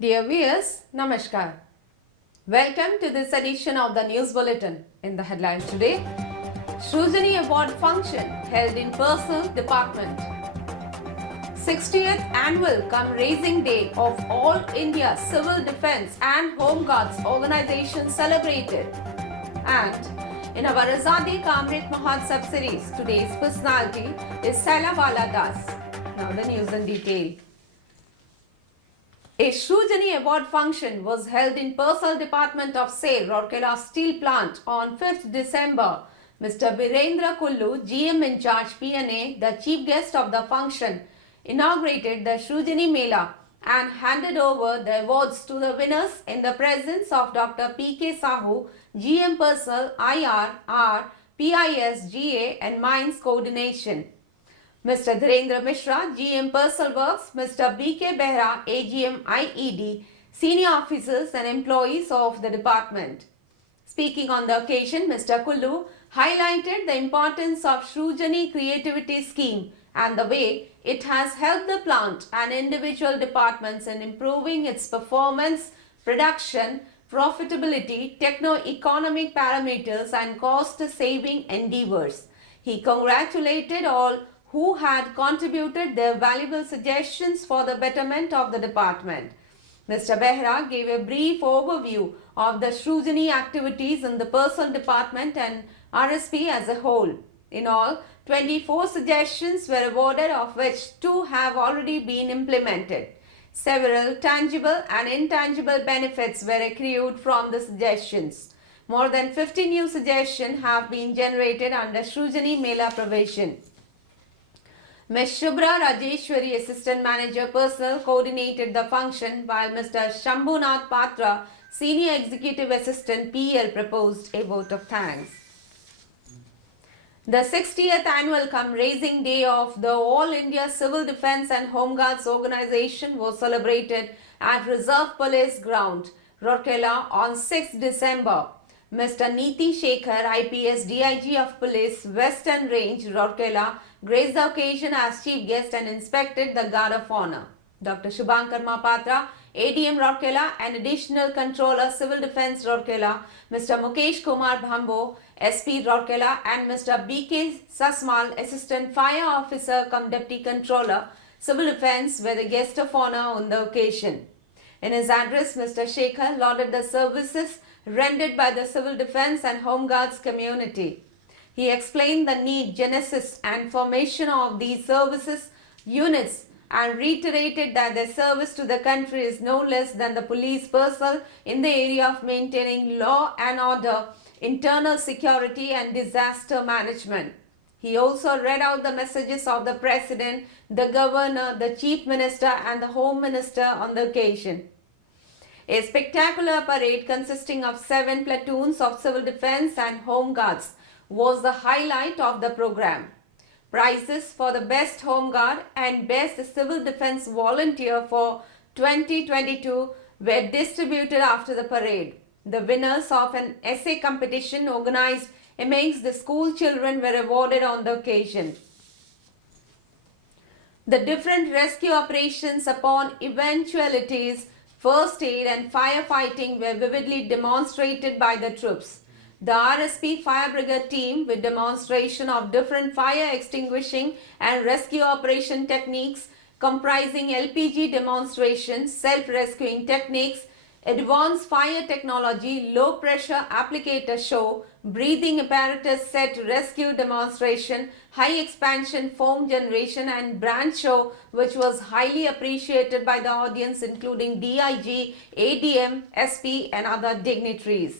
Dear viewers, Namaskar. Welcome to this edition of the News Bulletin. In the headlines today, Sugany Award Function held in Personal Department. 60th Annual Cum Raising Day of All India Civil Defence and Home Guards Organization celebrated. And in our Azadi Ka Amrit Mahotsav series, today's personality is Sailawala Das. Now the news in detail. A Sugany Award function was held in Personal Department of SAIL, Rourkela Steel Plant on 5th December. Mr. Birendra Kullu, GM in charge PNA, the chief guest of the function, inaugurated the Sugany Mela and handed over the awards to the winners in the presence of Dr. P.K. Sahu, GM Personal, IR, R, PIS, GA and Mines Coordination. Mr. Dhirendra Mishra, GM Personal Works, Mr. B.K. Behra, AGM IED, senior officers and employees of the department. Speaking on the occasion, Mr. Kullu highlighted the importance of Sugany Creativity Scheme and the way it has helped the plant and individual departments in improving its performance, production, profitability, techno-economic parameters and cost-saving endeavors. He congratulated all who had contributed their valuable suggestions for the betterment of the department. Mr. Behra gave a brief overview of the Sugany activities in the Personal Department and RSP as a whole. In all, 24 suggestions were awarded, of which 2 have already been implemented. Several tangible and intangible benefits were accrued from the suggestions. More than 50 new suggestions have been generated under Sugany Mela provision. Ms. Shubhra Rajeshwari, Assistant Manager Personnel, coordinated the function, while Mr. Shambhunath Patra, Senior Executive Assistant PL, proposed a vote of thanks. The 60th Annual Cum Raising Day of the All India Civil Defence and Home Guards Organization was celebrated at Reserve Police Ground, Rourkela on 6th December. Mr. Niti Shekhar, IPS DIG of Police, Western Range, Rourkela, graced the occasion as chief guest and inspected the Guard of Honor. Dr. Shubhankar Mahapatra, ADM Rourkela and Additional Controller Civil Defence Rourkela, Mr. Mukesh Kumar Bhambo, SP Rourkela and Mr. B.K. Sasmal, Assistant Fire Officer cum Deputy Controller Civil Defence, were the guest of honor on the occasion. In his address, Mr. Shekhar lauded the services rendered by the Civil Defence and Home Guards community. He explained the need, genesis and formation of these services units and reiterated that their service to the country is no less than the police personnel in the area of maintaining law and order, internal security and disaster management. He also read out the messages of the President, the Governor, the Chief Minister and the Home Minister on the occasion. A spectacular parade consisting of 7 platoons of Civil Defence and Home Guards was the highlight of the program. Prizes for the Best Home Guard and Best Civil Defence Volunteer for 2022 were distributed after the parade. The winners of an essay competition organized amongst the school children were awarded on the occasion. The different rescue operations upon eventualities, first aid and firefighting were vividly demonstrated by the troops. The RSP Fire Brigade team, with demonstration of different fire extinguishing and rescue operation techniques comprising LPG demonstrations, self-rescuing techniques, advanced fire technology, low pressure applicator show, breathing apparatus set rescue demonstration, high expansion foam generation and brand show, which was highly appreciated by the audience including DIG, ADM, SP and other dignitaries.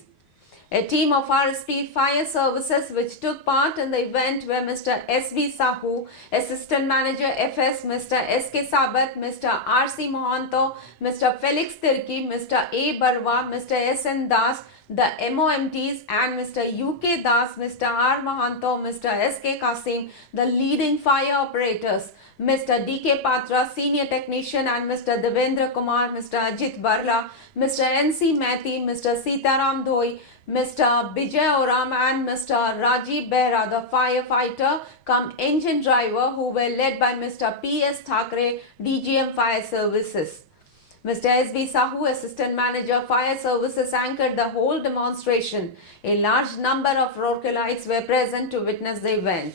A team of RSP Fire Services which took part in the event were Mr. S.B. Sahu, Assistant Manager FS, Mr. S.K. Sabat, Mr. R.C. Mohanto, Mr. Felix Tirki, Mr. A. Barwa, Mr. S.N. Das, the MOMTs and Mr. U.K. Das, Mr. R. Mohanto, Mr. S.K. Kasim, the leading fire operators, Mr. D.K. Patra, Senior Technician and Mr. Devendra Kumar, Mr. Ajit Barla, Mr. N.C. Mathi, Mr. Sitaram Dhoi, Mr. Bijay Oram and Mr. Rajiv Behra, the firefighter cum engine driver, who were led by Mr. P.S. Thakre, DGM Fire Services. Mr. S.B. Sahu, Assistant Manager, Fire Services, anchored the whole demonstration. A large number of Rourkelites were present to witness the event.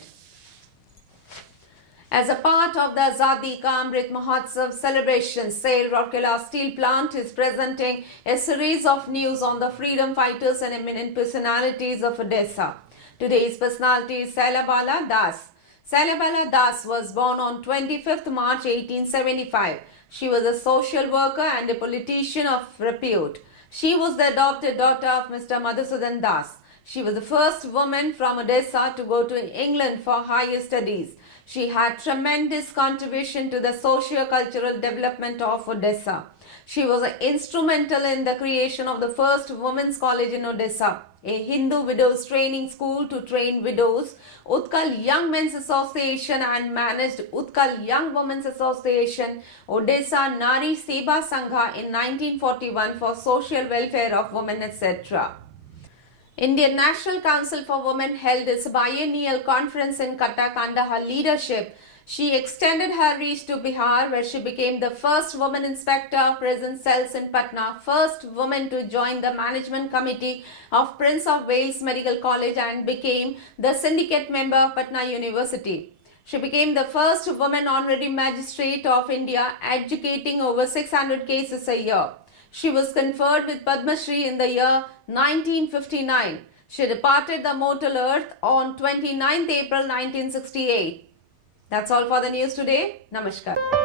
As a part of the Azadi Ka Amrit Mahotsav celebration, SAIL Rourkela Steel Plant is presenting a series of news on the freedom fighters and eminent personalities of Odisha. Today's personality is Sailabala Das. Sailabala Das was born on 25th March 1875. She was a social worker and a politician of repute. She was the adopted daughter of Mr. Madhusudan Das. She was the first woman from Odisha to go to England for higher studies. She had tremendous contribution to the socio-cultural development of Odisha. She was instrumental in the creation of the first women's college in Odisha, a Hindu widows training school to train widows, Utkal Young Men's Association, and managed Utkal Young Women's Association, Odisha Nari Seva Sangha in 1941 for social welfare of women, etc. Indian National Council for Women held its biennial conference in Cuttack under her leadership. She extended her reach to Bihar, where she became the first woman inspector of prison cells in Patna, first woman to join the management committee of Prince of Wales Medical College, and became the syndicate member of Patna University. She became the first woman honorary magistrate of India, adjudicating over 600 cases a year. She was conferred with Padma Shri in the year 1959. She departed the mortal earth on 29th April 1968. That's all for the news today. Namaskar.